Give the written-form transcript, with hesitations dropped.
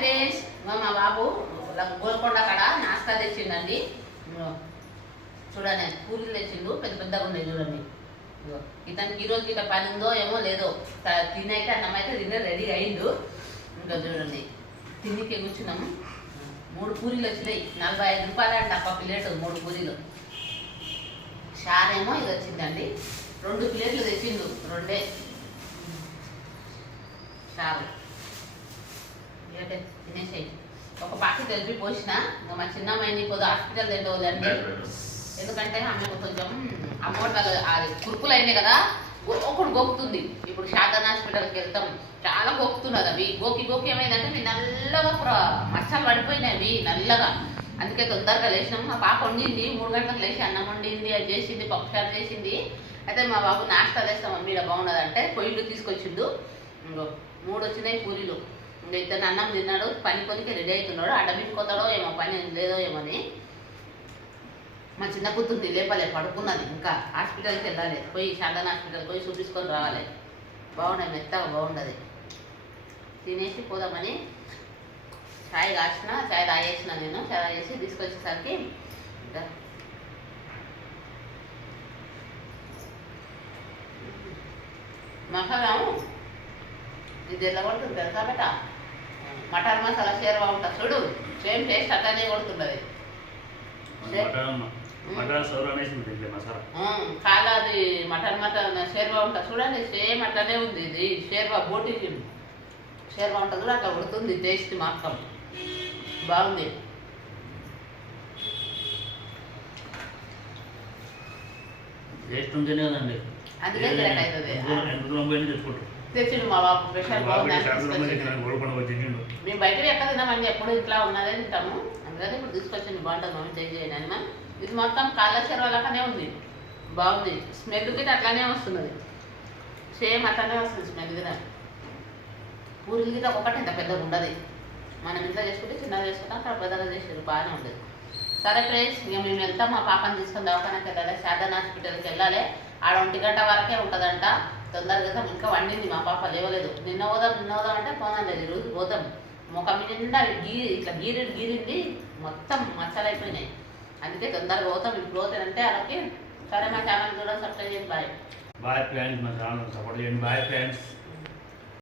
Friends, మా బాబు గోల్కొండ కాడ నాస్తా తెచ్చిండండి. చూడండి పూరీలు తెచ్చిండు, పెద్ద పెద్దగా ఉన్నాయి చూడండి. ఇతనికి ఈరోజు ఇట్లా పని ఉందో ఏమో లేదో, తినైతే అన్నం అయితే తినే రెడీ అయిండు. ఇంకా చూడండి తిన్నికి కూర్చున్నాము. 3 పూరీలు వచ్చినాయి, 45 రూపాయలు అంట ఒక ప్లేట్. 3 పూరీలు. షారేమో ఇది వచ్చిందండి, 2 ప్లేట్లు తెచ్చిండు, 2 చాలు తినేసాయి. ఒక పాకి తెలిపి పోసిన. ఇంకా మా చిన్నమ్మాయిని కొద్దిగా హాస్పిటల్ తింటోదండి, ఎందుకంటే ఆమెకు కొంచెం అమ్మోటాలు అది కురుకులు అయినాయి కదా, ఒకటి గోకుతుంది. ఇప్పుడు షాదన్ హాస్పిటల్కి వెళ్తాం, చాలా గోకుతున్నది. అవి గోకి ఏమైందంటే మీ నల్లగా మచ్చలు పడిపోయినాయి అవి నల్లగా. అందుకే తొందరగా లేచినాం. మా పాప వండింది, 3 గంటలకు లేచి అన్నం వండింది, అది చేసింది, పప్పుచారు చేసింది. అయితే మా బాబు నాస్తా వేస్తాం మమ్మీ ఇలా బాగున్నదంటే పొయ్యిలు తీసుకొచ్చిండు. 3 వచ్చినాయి పూరీలు. ఇంకా ఇద్దరు అన్నం తిన్నాడు, పని కొనికి రెడీ అవుతున్నాడు. అడ్డమిట్టుకోతాడో ఏమో, పని లేదో ఏమోని. మా చిన్న కూతుర్ని లేపలే, పడుకున్నది. ఇంకా హాస్పిటల్కి వెళ్ళాలి, పోయి షాదన్ హాస్పిటల్కి పోయి చూపించుకొని రావాలి. బాగున్నాయి, మెత్తగా బాగుండదు. తినేసి పోదామని చాయ్ కాసిన, చాయ్ తాగేసిన. నేను చాయ్ తాగేసి తీసుకొచ్చేసరికి ఇంకా మసాలా ఇది ఎలా కొడుతుంది తెలుసా బేట? మటన్ మసాలా షేర్వా ఉంటుంది చూడు, సేమ్ టేస్ట్ అట్లానే కొడుతున్నది. చాలా అది మటన్ షేర్వా ఉంటుంది చూడండి, సేమ్ అట్లానే ఉంది. ఇది షేర్వా బోటి షేర్వా ఉంటుంది కూడా అట్లా కొడుతుంది. టేస్ట్ మాత్రం బాగుంది. అందుకే గిరాక్ అవుతుంది. తెచ్చిండు మా బాబు స్పెషల్ బాగుంది. మేము బయట ఎక్కడ తిన్నామండి, ఎప్పుడు ఇట్లా ఉన్నదే తింటాము. అందుకని ఇప్పుడు తీసుకొచ్చింది, బాగుంటుంది మమ్మీ ట్రై చేయండి అని. ఇది మొత్తం కాళ్ళ చెరువు లాగానే ఉంది, బాగుంది. స్మెల్ గిట్ అట్లానే వస్తున్నది, సేమ్ అట్లానే వస్తుంది స్మెల్ గిట. పూరీలు గిట ఒకటి ఇంత పెద్దగా ఉండదు. మనం ఇంట్లో చేసుకుంటే చిన్నగా చేసుకుంటాం, అక్కడ పెద్దగా చేసేది బాగానే ఉండదు. సరే ఫ్రెండ్స్, ఇక మేము వెళ్తాం. మా పాపను తీసుకొని దవాఖానకి వెళ్ళాలి, షాదన్ హాస్పిటల్కి వెళ్ళాలి. ఆడ 1 గంట వరకే ఉంటుందంట. తొందరగా ఇంకా వండింది, మా పాప లేవలేదు. నిన్న పోదాం అంటే పోనండి, ఈరోజు పోతాం. ముఖం నిండా ఇట్లా గీరింది, మొత్తం మచ్చలు అయిపోయినాయి. అందుకే తొందరగా పోతాం. ఇప్పుడు పోతానంటే అలాగే. సరే, మా ఛానల్ కూడా సబ్స్క్రైబ్ చేయండి. బాయ్ ఫ్రెండ్స్, మా ఛానల్ సపోర్ట్ చేయండి. Bye friends.